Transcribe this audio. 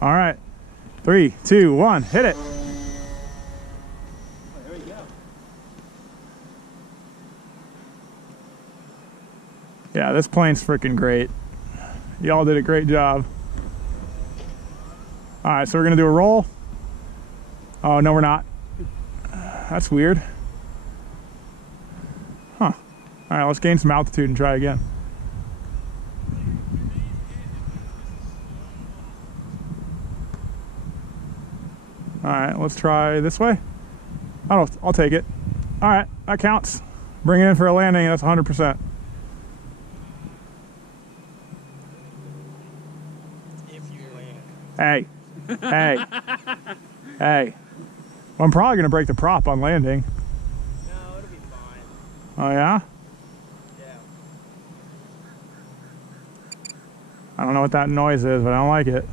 All right. 3, 2, 1, hit it. There we go. Yeah, this plane's freaking great. Y'all did a great job. All right, so we're gonna do a roll. Oh, no, we're not. That's weird. Huh. All right, let's gain some altitude and try again. All right, let's try this way. I'll take it. All right, that counts. Bring it in for a landing, that's 100%. If you land. Hey, hey, hey. Well, I'm probably gonna break the prop on landing. No, it'll be fine. Oh yeah? Yeah. I don't know what that noise is, but I don't like it.